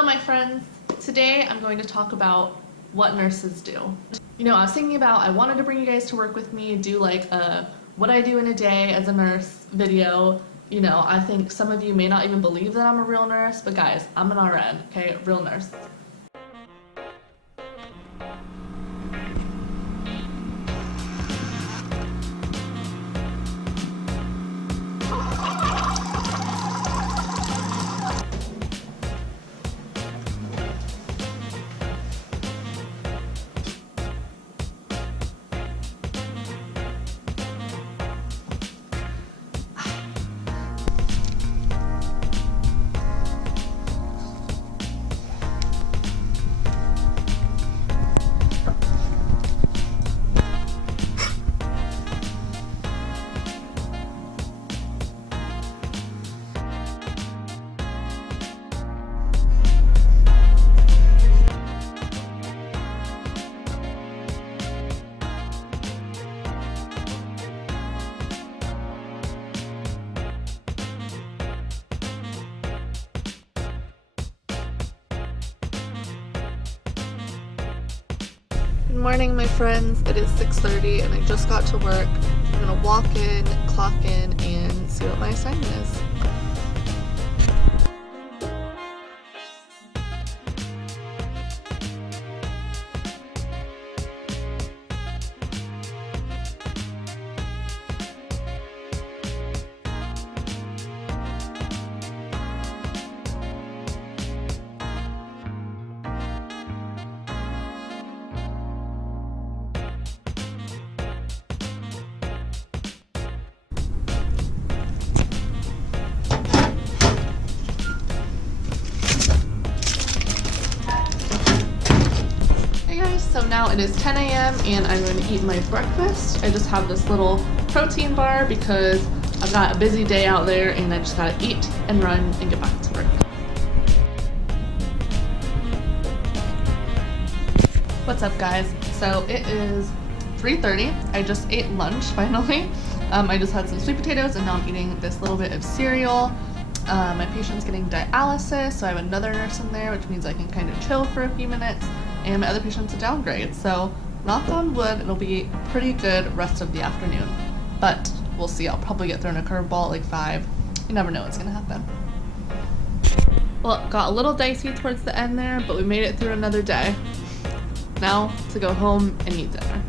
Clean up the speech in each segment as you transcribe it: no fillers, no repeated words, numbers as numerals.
Hello my friends, today I'm going to talk about what nurses do. You know, I was thinking about, I wanted to bring you guys to work with me, do like a what I do in a day as a nurse video. You know, I think some of you may not even believe that I'm a real nurse, but guys, I'm an RN, okay, real nurse. Good morning my friends, it is 6:30 and I just got to work. I'm gonna walk in, clock in, and see what my assignment is. So now it is 10 a.m. and I'm going to eat my breakfast. I just have this little protein bar because I've got a busy day out there and I just gotta eat and run and get back to work. What's up guys? So it is 3:30. I just ate lunch finally. I just had some sweet potatoes and now I'm eating this little bit of cereal. My patient's getting dialysis, so I have another nurse in there, which means I can kind of chill for a few minutes. And my other patient's a downgrade, so knock on wood, it'll be a pretty good rest of the afternoon. But we'll see, I'll probably get thrown a curveball at like 5. You never know what's gonna happen. Well, it got a little dicey towards the end there, but we made it through another day. Now to go home and eat dinner.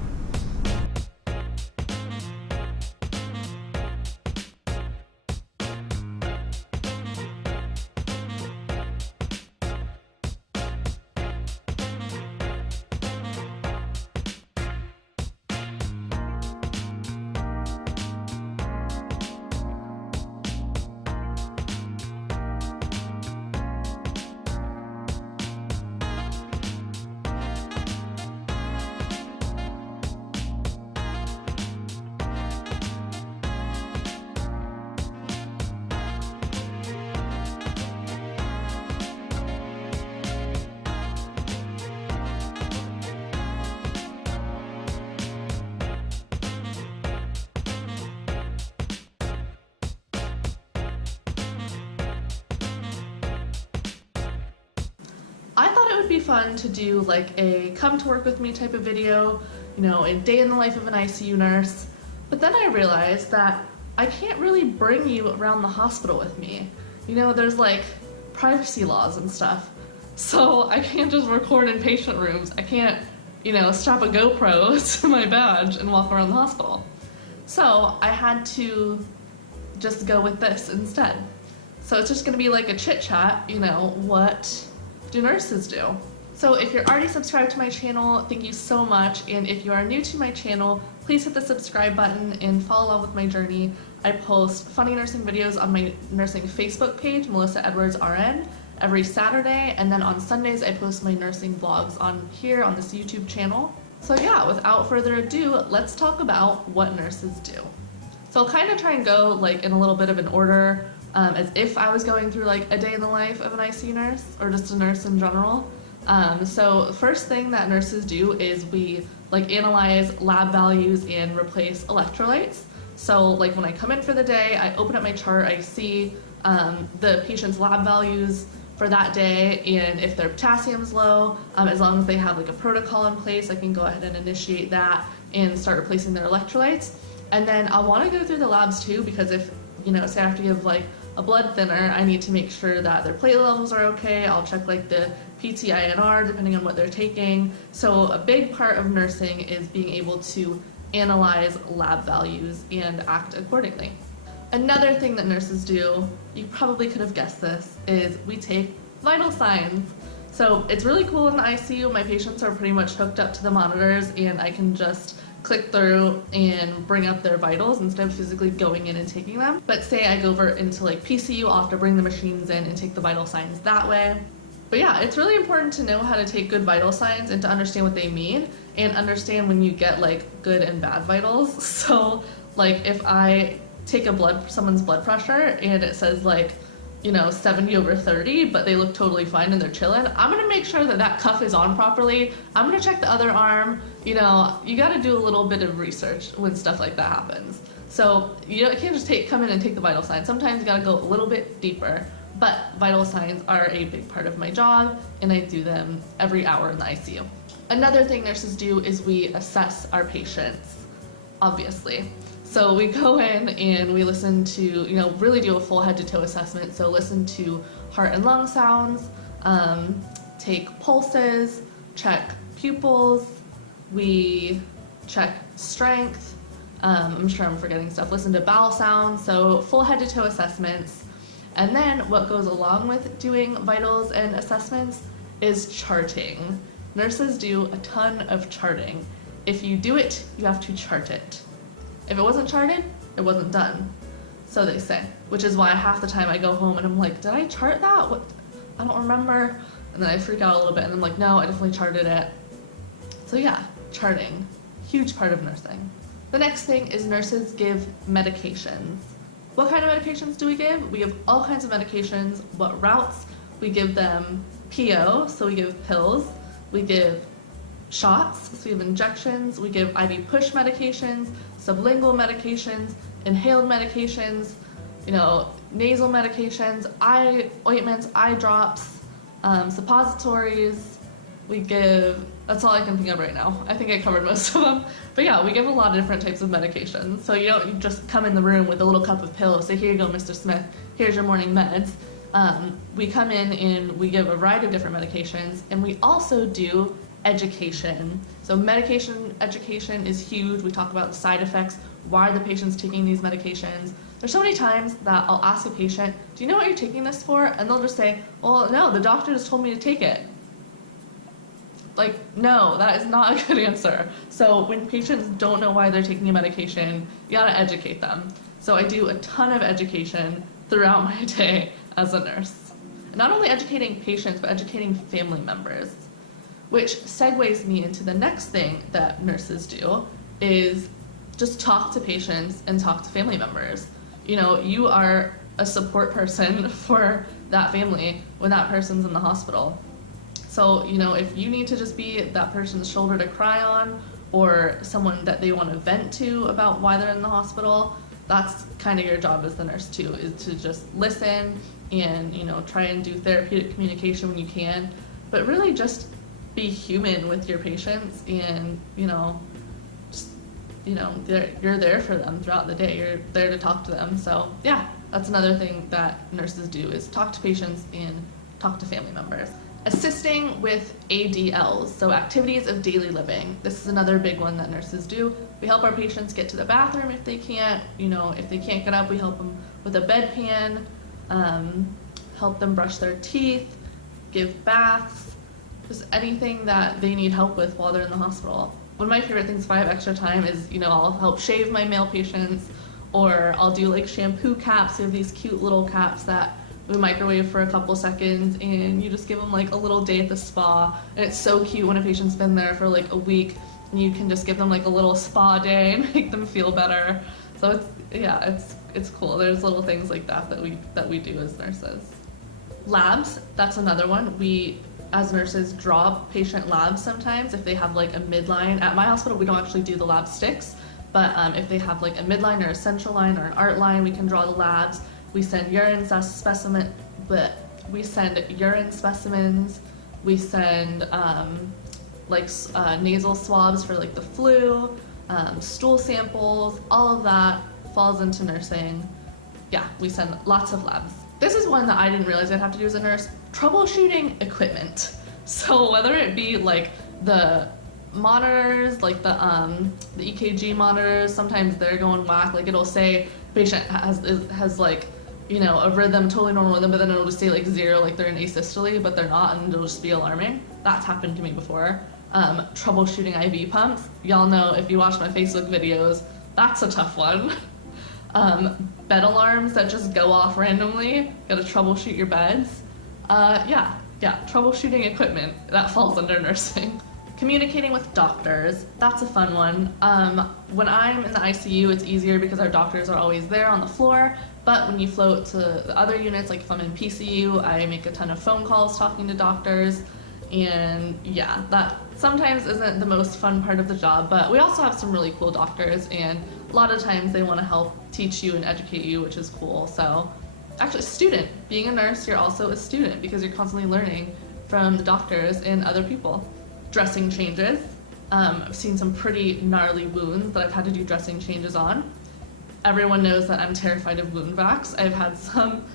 I thought it would be fun to do like a come to work with me type of video, you know, a day in the life of an ICU nurse. But then I realized that I can't really bring you around the hospital with me. You know, there's like privacy laws and stuff. So I can't just record in patient rooms. I can't, you know, strap a GoPro to my badge and walk around the hospital. So I had to just go with this instead. So it's just gonna be like a chit chat, you know, what do nurses do? So if you're already subscribed to my channel, thank you so much. And if you are new to my channel, please hit the subscribe button and follow along with my journey. I post funny nursing videos on my nursing Facebook page, Melissa Edwards RN, every Saturday. And then on Sundays, I post my nursing vlogs on here on this YouTube channel. So yeah, without further ado, let's talk about what nurses do. So I'll kind of try and go like in a little bit of an order, as if I was going through like a day in the life of an ICU nurse or just a nurse in general. So first thing that nurses do is we like analyze lab values and replace electrolytes. So like when I come in for the day, I open up my chart, I see the patient's lab values for that day, and if their potassium's low, as long as they have like a protocol in place, I can go ahead and initiate that and start replacing their electrolytes. And then I'll want to go through the labs too, because if, say I have to give like a blood thinner, I need to make sure that their platelet levels are okay. I'll check like the PT-INR depending on what they're taking. So a big part of nursing is being able to analyze lab values and act accordingly. Another thing that nurses do, you probably could have guessed this, is we take vital signs. So it's really cool in the ICU. My patients are pretty much hooked up to the monitors, and I can just click through and bring up their vitals instead of physically going in and taking them. But say I go over into like PCU, I'll have to bring the machines in and take the vital signs that way. But yeah, it's really important to know how to take good vital signs and to understand what they mean and understand when you get like good and bad vitals. So like if I take someone's blood pressure and it says like, 70/30, but they look totally fine and they're chilling, I'm gonna make sure that that cuff is on properly. I'm gonna check the other arm. You gotta do a little bit of research when stuff like that happens. So you can't just come in and take the vital signs. Sometimes you gotta go a little bit deeper, but vital signs are a big part of my job, and I do them every hour in the ICU. Another thing nurses do is we assess our patients, obviously. So we go in and we listen to, really do a full head to toe assessment. So listen to heart and lung sounds, take pulses, check pupils, we check strength, I'm sure I'm forgetting stuff, listen to bowel sounds, so full head to toe assessments. And then what goes along with doing vitals and assessments is charting. Nurses do a ton of charting. If you do it, you have to chart it. If it wasn't charted, it wasn't done. So they say, which is why half the time I go home and I'm like, did I chart that? What? I don't remember. And then I freak out a little bit and I'm like, no, I definitely charted it. So yeah, charting, huge part of nursing. The next thing is nurses give medications. What kind of medications do we give? We give all kinds of medications. What routes? We give them PO, so we give pills. We give shots, so we have injections. We give IV push medications, sublingual medications, inhaled medications, nasal medications, eye ointments, eye drops, suppositories. We give, that's all I can think of right now. I think I covered most of them. But yeah, we give a lot of different types of medications. So you don't just come in the room with a little cup of pills, say, here you go, Mr. Smith, here's your morning meds. We come in and we give a variety of different medications, and we also do education. So medication education is huge. We talk about the side effects, why are the patients taking these medications. There's so many times that I'll ask a patient, do you know what you're taking this for? And they'll just say, well, no, the doctor just told me to take it. Like, no, that is not a good answer. So when patients don't know why they're taking a medication, you gotta educate them. So I do a ton of education throughout my day as a nurse. Not only educating patients, but educating family members. Which segues me into the next thing that nurses do, is just talk to patients and talk to family members. You are a support person for that family when that person's in the hospital. So, if you need to just be that person's shoulder to cry on, or someone that they want to vent to about why they're in the hospital, that's kind of your job as the nurse too, is to just listen and, try and do therapeutic communication when you can, but really just be human with your patients and, you're there for them throughout the day. You're there to talk to them. So yeah, that's another thing that nurses do, is talk to patients and talk to family members. Assisting with ADLs, so activities of daily living. This is another big one that nurses do. We help our patients get to the bathroom if they can't. If they can't get up, we help them with a bedpan, help them brush their teeth, give baths, just anything that they need help with while they're in the hospital. One of my favorite things if I have extra time is, I'll help shave my male patients, or I'll do like shampoo caps. We have these cute little caps that we microwave for a couple seconds, and you just give them like a little day at the spa. And it's so cute when a patient's been there for like a week, and you can just give them like a little spa day and make them feel better. So it's cool. There's little things like that we do as nurses. Labs, that's another one. We as nurses draw patient labs sometimes if they have like a midline. At my hospital we don't actually do the lab sticks, but if they have like a midline or a central line or an art line, we can draw the labs. We send urine specimen, but We send urine specimens, we send nasal swabs for like the flu, stool samples, all of that falls into nursing. Yeah, we send lots of labs. This is one that I didn't realize I'd have to do as a nurse, troubleshooting equipment. So whether it be like the monitors, like the EKG monitors, sometimes they're going whack, like it'll say patient has like, you know, a rhythm, totally normal rhythm, but then it'll just say like 0, like they're in asystole, but they're not, and it'll just be alarming. That's happened to me before. Troubleshooting IV pumps. Y'all know if you watch my Facebook videos, that's a tough one. Bed alarms that just go off randomly, gotta troubleshoot your beds. Yeah, troubleshooting equipment, that falls under nursing. Communicating with doctors, that's a fun one. When I'm in the ICU, it's easier because our doctors are always there on the floor, but when you float to the other units, like if I'm in PCU, I make a ton of phone calls talking to doctors, and yeah, that sometimes isn't the most fun part of the job, but we also have some really cool doctors, and a lot of times they want to help teach you and educate you, which is cool. So actually, student, being a nurse, you're also a student because you're constantly learning from the doctors and other people. Dressing changes. I've seen some pretty gnarly wounds that I've had to do dressing changes on. Everyone knows that I'm terrified of wound vacs. I've had some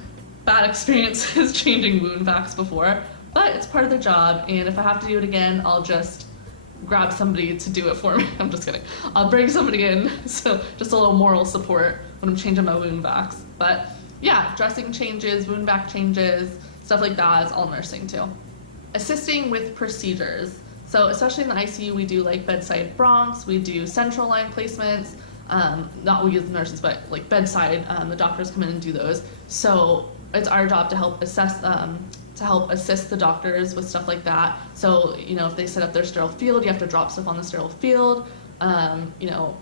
bad experiences changing wound vacs before, but it's part of the job, and if I have to do it again, I'll just grab somebody to do it for me. I'm just kidding. I'll bring somebody in, so just a little moral support when I'm changing my wound vacs. But yeah, dressing changes, wound vac changes, stuff like that is all nursing too. Assisting with procedures. So especially in the ICU, we do like bedside bronchs, we do central line placements, not we as nurses, but like bedside, the doctors come in and do those. So it's our job to help assist the doctors with stuff like that. So, you know, if they set up their sterile field, you have to drop stuff on the sterile field, you know,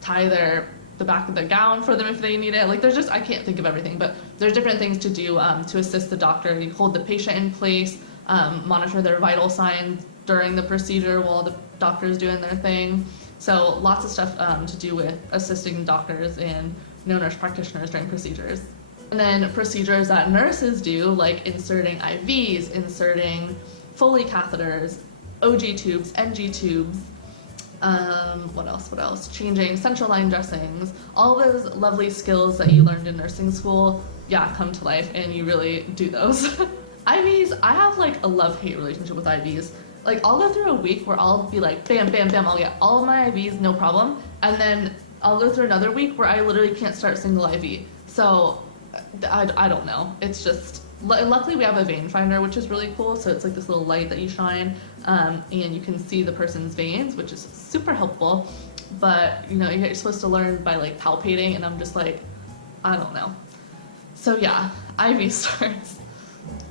tie the back of the gown for them if they need it. Like there's just, I can't think of everything, but there's different things to do to assist the doctor. You hold the patient in place, monitor their vital signs during the procedure while the doctor's doing their thing. So lots of stuff to do with assisting doctors and nurse practitioners during procedures. And then procedures that nurses do, like inserting IVs, inserting Foley catheters, OG tubes, NG tubes, what else? Changing central line dressings, all those lovely skills that you learned in nursing school, yeah, come to life, and you really do those. IVs, I have like a love-hate relationship with IVs. Like I'll go through a week where I'll be like, bam, bam, bam, I'll get all of my IVs, no problem. And then I'll go through another week where I literally can't start a single IV. So I don't know. It's just, luckily we have a vein finder, which is really cool. So it's like this little light that you shine, and you can see the person's veins, which is super helpful. But you know, you're supposed to learn by like palpating, and I'm just like, I don't know. So yeah, IV starts.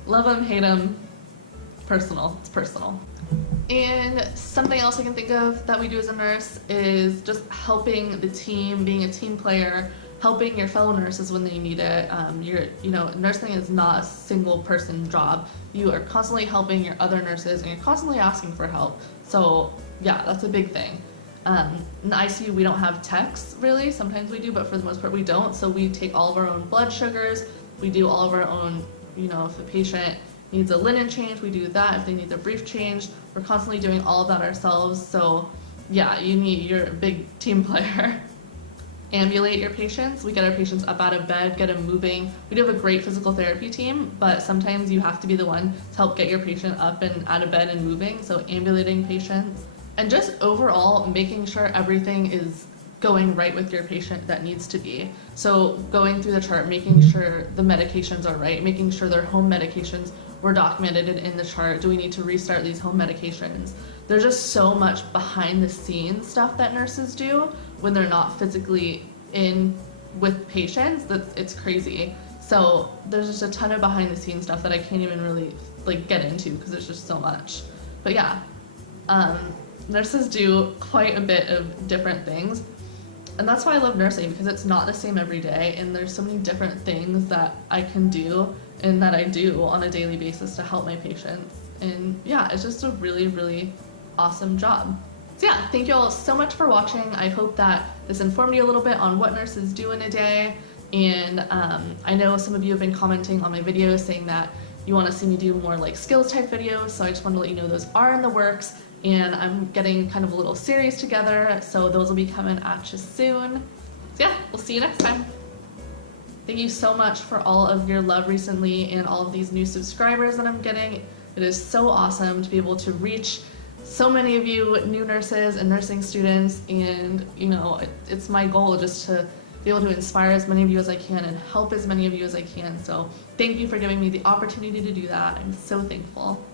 Love them, hate them. Personal. It's personal. And something else I can think of that we do as a nurse is just helping the team, being a team player, helping your fellow nurses when they need it. Nursing is not a single person job. You are constantly helping your other nurses, and you're constantly asking for help. So yeah, that's a big thing. In the ICU, we don't have techs really. Sometimes we do, but for the most part we don't. So we take all of our own blood sugars. We do all of our own, if the patient needs a linen change, we do that. If they need their brief change, we're constantly doing all of that ourselves. So yeah, you're a big team player. Ambulate your patients. We get our patients up out of bed, get them moving. We do have a great physical therapy team, but sometimes you have to be the one to help get your patient up and out of bed and moving. So ambulating patients, and just overall making sure everything is going right with your patient that needs to be. So going through the chart, making sure the medications are right, making sure their home medications were documented in the chart. Do we need to restart these home medications? There's just so much behind the scenes stuff that nurses do when they're not physically in with patients. It's crazy. So there's just a ton of behind the scenes stuff that I can't even really get into because there's just so much. But yeah, nurses do quite a bit of different things. And that's why I love nursing, because it's not the same every day, and there's so many different things that I can do and that I do on a daily basis to help my patients. And yeah, it's just a really, really awesome job. So yeah, thank you all so much for watching. I hope that this informed you a little bit on what nurses do in a day. And I know some of you have been commenting on my videos saying that you want to see me do more like skills type videos, so I just wanted to let you know those are in the works, and I'm getting kind of a little series together, so those will be coming at you soon. So yeah, we'll see you next time. Thank you so much for all of your love recently and all of these new subscribers that I'm getting. It is so awesome to be able to reach so many of you new nurses and nursing students, and you know, it's my goal just to be able to inspire as many of you as I can and help as many of you as I can. So thank you for giving me the opportunity to do that. I'm so thankful.